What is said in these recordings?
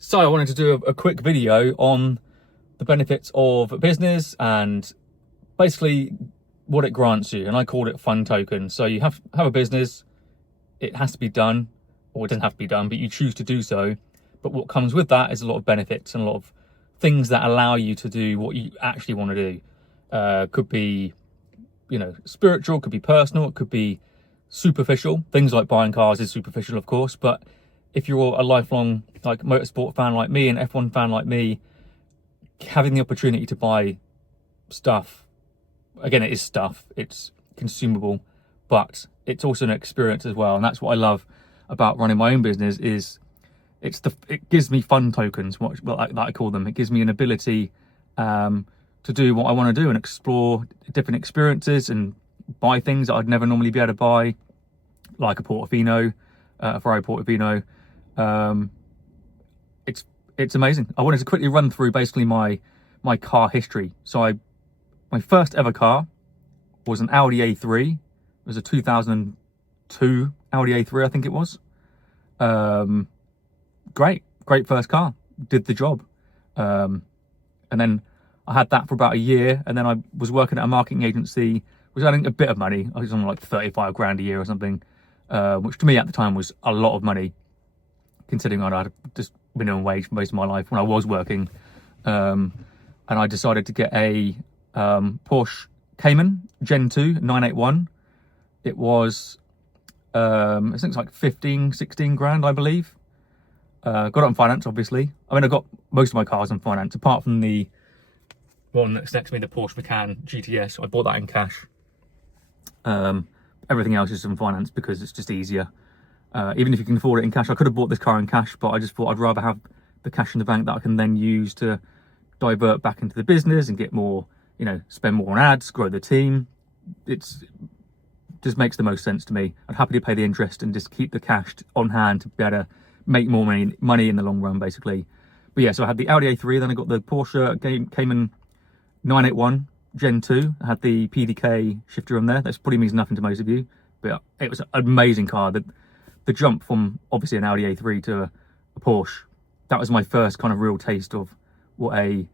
So I wanted to do a quick video on the benefits of a business and basically what it grants you. And I called it fun tokens. So you have a business, it has to be done, or it doesn't have to be done, but you choose to do so. But what comes with that is a lot of benefits and a lot of things that allow you to do what you actually want to do. Could be, spiritual, could be personal, it could be superficial. Things like buying cars is superficial, of course, but if you're a lifelong motorsport fan like me and F1 fan like me, having the opportunity to buy stuff, again, it is stuff, it's consumable, but it's also an experience as well. And that's what I love about running my own business is it gives me fun tokens, what I call them. It gives me an ability to do what I want to do and explore different experiences and buy things that I'd never normally be able to buy, like a Portofino, a Ferrari Portofino. It's amazing. I wanted to quickly run through basically my car history. So my first ever car was an Audi A3. It was a 2002 Audi A3, I think it was. Great first car. Did the job. And then I had that for about a year, and then I was working at a marketing agency, was earning a bit of money. I was on like 35 grand a year or something, which to me at the time was a lot of money, considering I'd had just minimum wage for most of my life when I was working. And I decided to get a Porsche Cayman Gen 2 981. It was, I think it's like 16 grand, I believe. Got it on finance, obviously. I mean, I got most of my cars on finance, apart from the one that's next to me, the Porsche Macan GTS. I bought that in cash. Everything else is on finance because it's just easier. Even if you can afford it in cash, I could have bought this car in cash, but I just thought I'd rather have the cash in the bank that I can then use to divert back into the business and get more, spend more on ads, grow the team. It's just makes the most sense to me. I'd happily pay the interest and just keep the cash on hand to be able to make more money in the long run, basically. But yeah, so I had the Audi A3, then I got the Porsche Cayman 981 Gen 2. I had the PDK shifter on there. That probably means nothing to most of you, but it was an amazing car. The jump from obviously an Audi A3 to a Porsche, that was my first kind of real taste of what a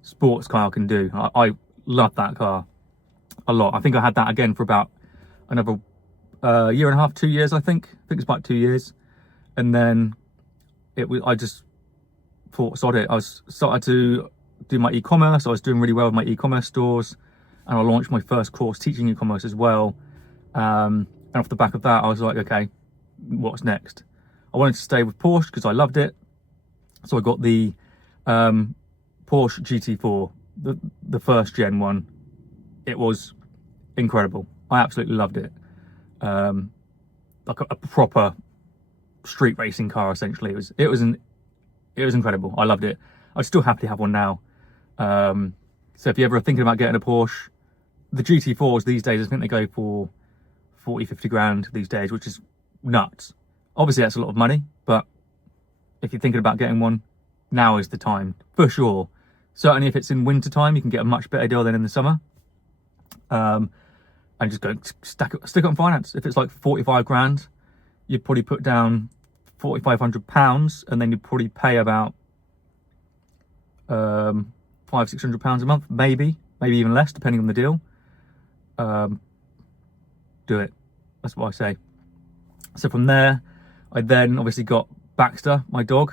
sports car can do. I love that car a lot. I think I had that again for about another year and a half, 2 years, I think. I think it's about 2 years. And then I just thought, sod it. I started to do my e-commerce. I was doing really well with my e-commerce stores, and I launched my first course teaching e-commerce as well. And off the back of that, I was like, okay, what's next? I wanted to stay with Porsche because I loved it. So I got the Porsche GT4, the first gen one. It was incredible. I absolutely loved it. Like a proper street racing car, essentially. It was incredible. I loved it. I'd still happily have one now. So if you're ever thinking about getting a Porsche, the GT4s these days, I think they go for 40-50 grand these days, which is nuts. Obviously that's a lot of money, but if you're thinking about getting one, now is the time for sure. Certainly if it's in winter time, you can get a much better deal than in the summer. And just go stick it on finance. If it's like 45 grand, you'd probably put down £4,500, and then you'd probably pay about £500-600 a month, maybe even less, depending on the deal. Do it. That's what I say. So from there, I then obviously got Baxter, my dog,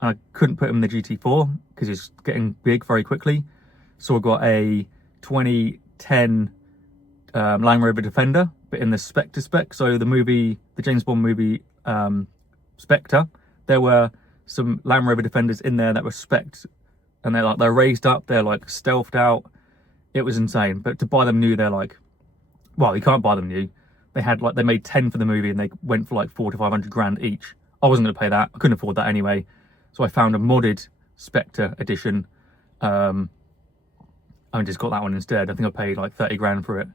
and I couldn't put him in the GT4 because he's getting big very quickly. So I got a 2010 Land Rover Defender, but in the Spectre spec. So the James Bond movie Spectre, there were some Land Rover Defenders in there that were spec'd, and they're raised up, they're like stealthed out. It was insane. But to buy them new, they're like, well, you can't buy them new. They made 10 for the movie, and they went for like 400 to 500 grand each. I wasn't going to pay that. I couldn't afford that anyway. So I found a modded Spectre edition. I just got that one instead. I think I paid like 30 grand for it,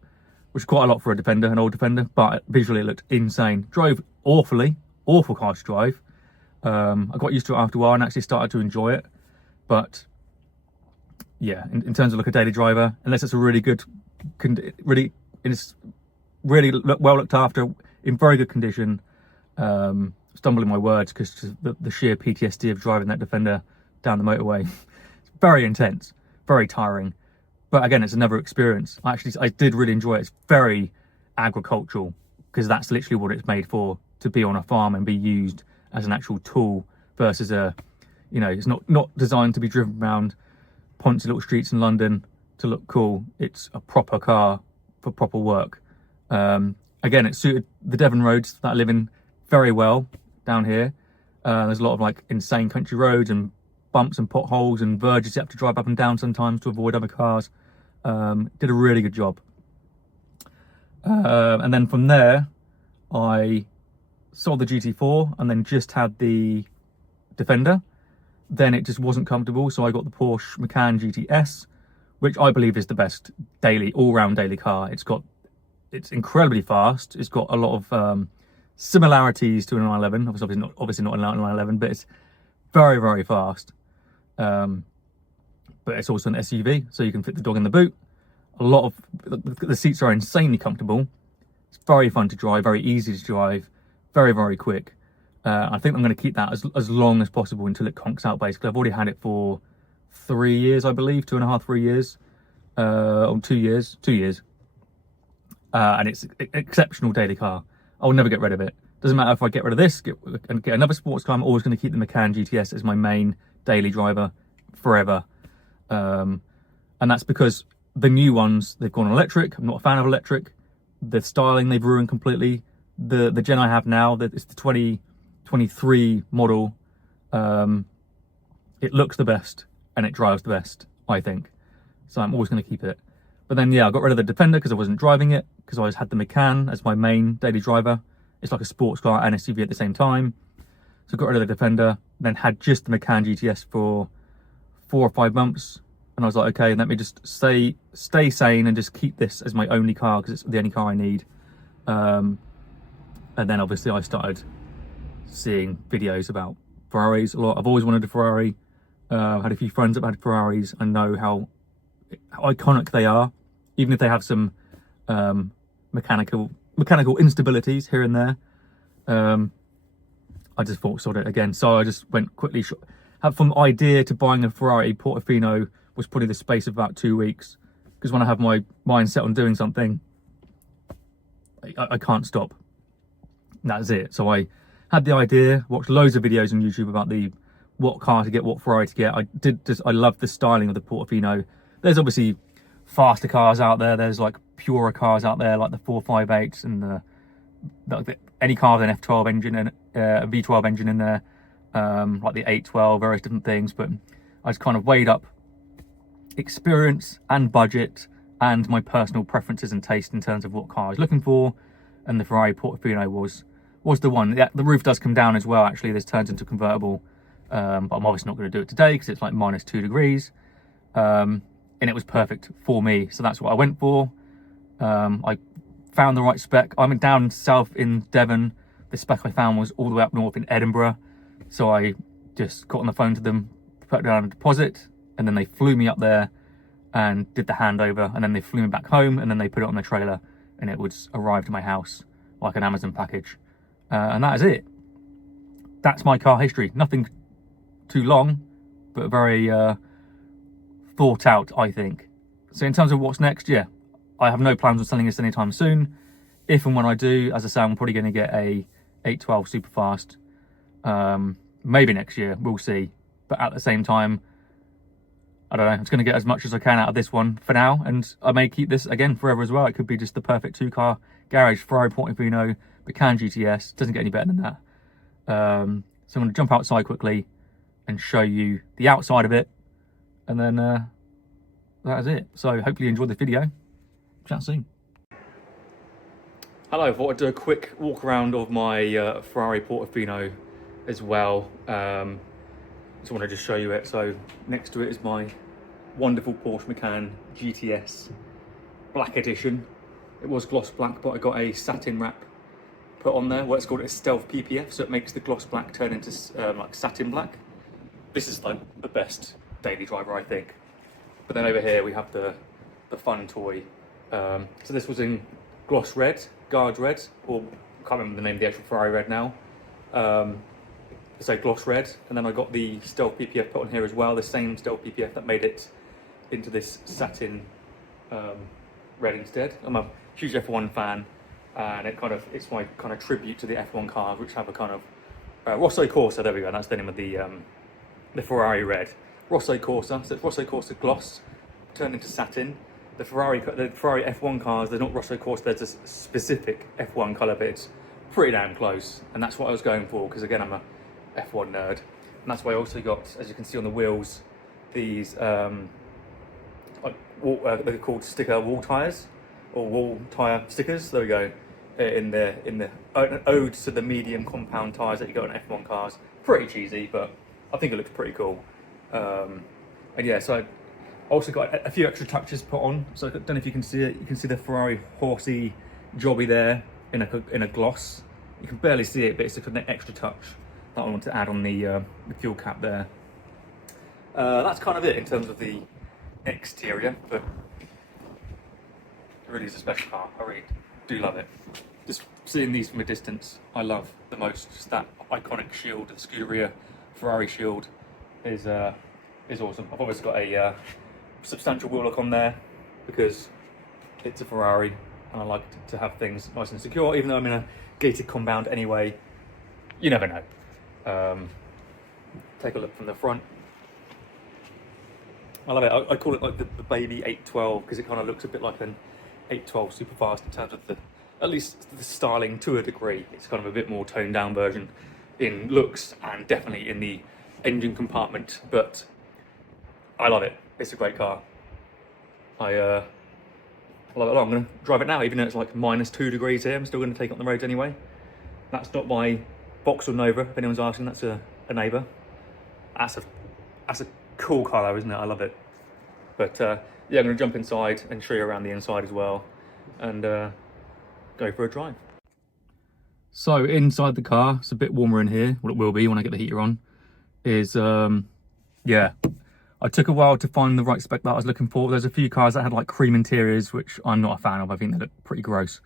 which is quite a lot for a Defender, an old Defender, but visually it looked insane. Drove awful car to drive. I got used to it after a while and actually started to enjoy it. But yeah, in terms of like a daily driver, unless it's a really good, it's really well looked after, in very good condition, stumbling my words because the sheer PTSD of driving that Defender down the motorway. It's very intense, very tiring. But again, it's another experience. I did really enjoy it. It's very agricultural because that's literally what it's made for, to be on a farm and be used as an actual tool versus it's not designed to be driven around poncy little streets in London to look cool. It's a proper car for proper work. Again, it suited the Devon roads that I live in very well down here. There's a lot of like insane country roads and bumps and potholes and verges you have to drive up and down sometimes to avoid other cars. Did a really good job. And then from there, I sold the GT4 and then just had the Defender. Then it just wasn't comfortable, so I got the Porsche Macan GTS, which I believe is the best all-round daily car. It's incredibly fast. It's got a lot of similarities to an 911. Obviously not an 911, but it's very, very fast. But it's also an SUV, so you can fit the dog in the boot. A lot of the seats are insanely comfortable. It's very fun to drive, very easy to drive, very, very quick. I think I'm going to keep that as long as possible until it conks out, basically. I've already had it for 3 years, I believe, 2.5, 3 years, or 2 years, 2 years. And it's an exceptional daily car. I'll never get rid of it. Doesn't matter if I get rid of this and get another sports car, I'm always going to keep the Macan GTS as my main daily driver forever. And that's because the new ones, they've gone electric. I'm not a fan of electric. The styling they've ruined completely. The gen I have now, it's the 2023 model. It looks the best and it drives the best, I think. So I'm always going to keep it. But then, yeah, I got rid of the Defender because I wasn't driving it, because I always had the Macan as my main daily driver. It's like a sports car and SUV at the same time. So I got rid of the Defender, then had just the Macan GTS for 4 or 5 months. And I was like, okay, let me just stay sane and just keep this as my only car because it's the only car I need. And then obviously I started seeing videos about Ferraris a lot. I've always wanted a Ferrari. I've had a few friends that have had Ferraris. I know how iconic they are, even if they have some mechanical instabilities here and there. I just thought sort it again, so I just went quickly. From idea to buying a Ferrari Portofino was probably the space of about 2 weeks, because when I have my mind set on doing something, I can't stop. That's it. So I had the idea, watched loads of videos on YouTube about what car to get, what Ferrari to get. I love the styling of the Portofino. There's obviously faster cars out there. There's like purer cars out there, like the 458s and any car with an F12 engine and a V12 engine in there, like the 812, various different things. But I just kind of weighed up experience and budget and my personal preferences and taste in terms of what car I was looking for, and the Ferrari Portofino was the one. Yeah, the roof does come down as well, actually. This turns into convertible, but I'm obviously not going to do it today because it's like -2 degrees, and it was perfect for me, so that's what I went for. I found the right spec. I'm down south in Devon. The spec I found was all the way up north in Edinburgh, so I just got on the phone to them, put down a deposit, and then they flew me up there and did the handover, and then they flew me back home, and then they put it on the trailer, and it was arrived to my house like an Amazon package. And that is it. That's my car history. Nothing too long, but very thought out, I think. So in terms of what's next, yeah, I have no plans on selling this anytime soon. If and when I do, as I say, I'm probably going to get a 812 Superfast. Maybe next year, we'll see. But at the same time, I don't know, I'm just going to get as much as I can out of this one for now, and I may keep this again forever as well. It could be just the perfect 2-car garage, Ferrari Portofino, Macan GTS. Doesn't get any better than that. So I'm going to jump outside quickly and show you the outside of it, and then that is it. So hopefully you enjoyed the video. Chat soon. Hello, I thought I'd do a quick walk around of my Ferrari Portofino as well. Just want to just show you it. So next to it is my wonderful Porsche Macan GTS Black Edition. It was gloss black, but I got a satin wrap put on there. What's called a stealth PPF, so it makes the gloss black turn into like satin black. This is like the best daily driver, I think. But then over here we have the fun toy. So this was in gloss red, guard red, or I can't remember the name of the actual Ferrari red now. It's a gloss red, and then I got the Stealth PPF put on here as well, the same Stealth PPF that made it into this satin red instead. I'm a huge F1 fan, and it's my kind of tribute to the F1 cars, which have a kind of Rosso Corsa. There we go. That's the name of the Ferrari red. Rosso Corsa. So it's Rosso Corsa gloss turned into satin. The Ferrari F1 cars, they're not Rosso Corsa. There's a specific F1 color, but it's pretty damn close, and that's what I was going for, because again, I'm a F1 nerd, and that's why I also got, as you can see on the wheels, these they're called sticker wall tires, or wall tire stickers. There we go. In the an ode to the medium compound tires that you got on F1 cars. Pretty cheesy, but I think it looks pretty cool. And yeah, so I also got a few extra touches put on. So I don't know if you can see it. You can see the Ferrari horsey jobby there in a gloss. You can barely see it, but it's an extra touch that I want to add on the fuel cap there. That's kind of it in terms of the exterior, but it really is a special car. I really do love it. Just seeing these from a distance, I love the most. Just that iconic shield, the Scuderia Ferrari shield, is awesome. I've always got a substantial wheel lock on there because it's a Ferrari, and I like to have things nice and secure, even though I'm in a gated compound anyway. You never know. Take a look from the front. I love it. I call it like the baby 812 because it kind of looks a bit like an 812 Superfast in terms of at least the styling to a degree. It's kind of a bit more toned down version in looks and definitely in the engine compartment, but I love it. It's a great car. I love it a lot. I'm going to drive it now, even though it's like -2 degrees here. I'm still going to take it on the roads anyway. That's not my Vauxhall Nova, if anyone's asking. That's a neighbour. That's a cool car though, isn't it? I love it. But yeah, I'm going to jump inside and show you around the inside as well, and go for a drive. So inside the car, it's a bit warmer in here. Well, it will be when I get the heater on. Yeah, I took a while to find the right spec that I was looking for. There's a few cars that had like cream interiors, which I'm not a fan of. I think they look pretty gross.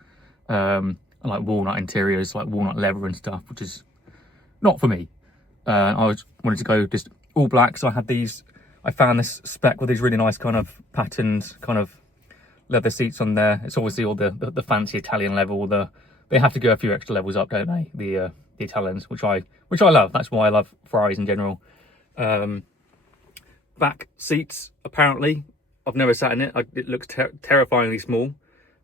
And like walnut interiors, like walnut leather and stuff, which is not for me. I wanted to go just all black, so I found this spec with these really nice kind of patterned kind of leather seats on there. It's obviously all the fancy Italian level. They have to go a few extra levels up, don't they? The Italians, which I love. That's why I love Ferraris in general. Back seats, apparently, I've never sat in it. It looks terrifyingly small,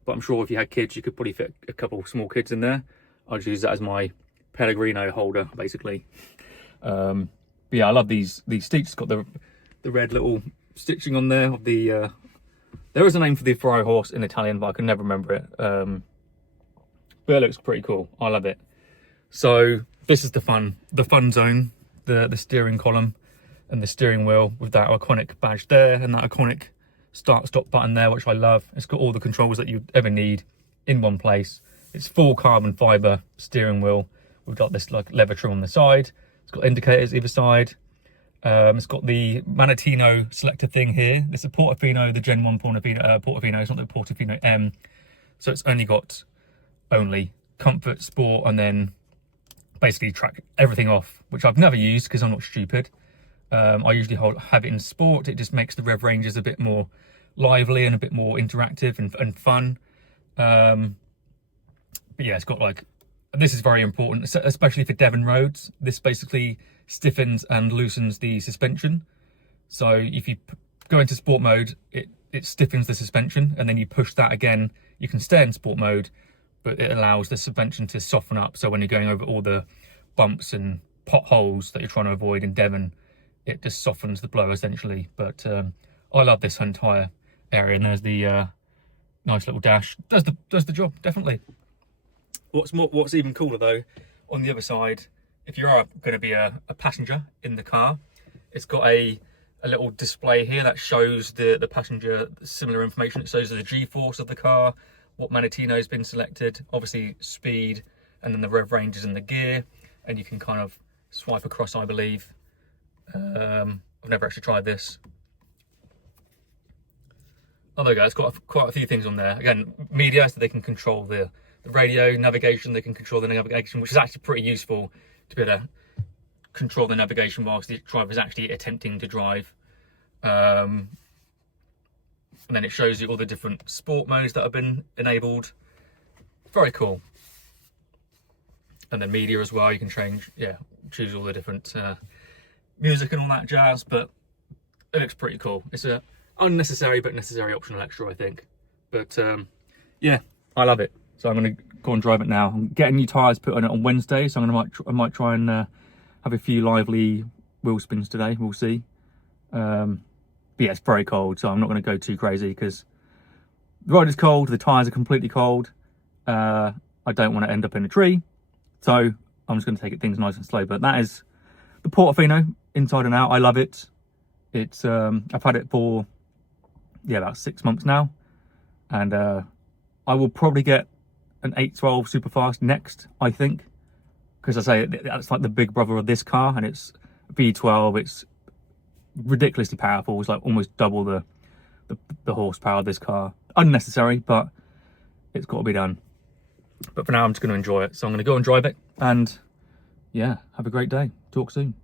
but I'm sure if you had kids, you could probably fit a couple small kids in there. I'd use that as my Pellegrino holder, basically. But yeah, I love these seats. It's got the red little stitching on there of the there is a name for the Ferrari horse in Italian, but I can never remember it. But it looks pretty cool. I love it. So this is the fun zone, the steering column and the steering wheel with that iconic badge there and that iconic start-stop button there, which I love. It's got all the controls that you'd ever need in one place. It's full carbon fiber steering wheel. We've got this like lever trim on the side. It's got indicators either side. It's got the Manettino selector thing here. It's a Portofino, the Gen 1 Portofino. It's not the Portofino M. So it's only got comfort, sport, and then basically track everything off, which I've never used because I'm not stupid. I usually have it in sport. It just makes the rev ranges a bit more lively and a bit more interactive and fun. But yeah, it's got like, this is very important, especially for Devon roads. This basically stiffens and loosens the suspension. So if you go into sport mode, it stiffens the suspension, and then you push that again. You can stay in sport mode, but it allows the suspension to soften up. So when you're going over all the bumps and potholes that you're trying to avoid in Devon, it just softens the blow essentially. But I love this entire area, and there's the nice little dash. Does the job, definitely. What's even cooler though, on the other side, if you are going to be a passenger in the car, it's got a little display here that shows the passenger similar information. It shows the G-force of the car, what Manettino has been selected, obviously speed, and then the rev ranges and the gear, and you can kind of swipe across, I believe. I've never actually tried this. Oh, there we go. It's got quite a few things on there. Again, media, so they can control the radio, navigation, they can control the navigation, which is actually pretty useful to be able to control the navigation whilst the driver is actually attempting to drive. And then it shows you all the different sport modes that have been enabled. Very cool. And then media as well, you can choose all the different music and all that jazz, but it looks pretty cool. It's a unnecessary but necessary optional extra, I think. But yeah, I love it. So I'm going to go and drive it now. I'm getting new tyres put on it on Wednesday, so I might try and have a few lively wheel spins today. We'll see. But yeah, it's very cold, so I'm not going to go too crazy because the road is cold, the tyres are completely cold. I don't want to end up in a tree, so I'm just going to take things nice and slow. But that is the Portofino inside and out. I love it. It's I've had it for about 6 months now, and I will probably get an 812 Superfast next, I think, because I say that's like the big brother of this car, and it's V12. It's ridiculously powerful. It's like almost double the horsepower of this car. Unnecessary, but it's got to be done. But for now, I'm just going to enjoy it. So I'm going to go and drive it, and yeah, have a great day. Talk soon.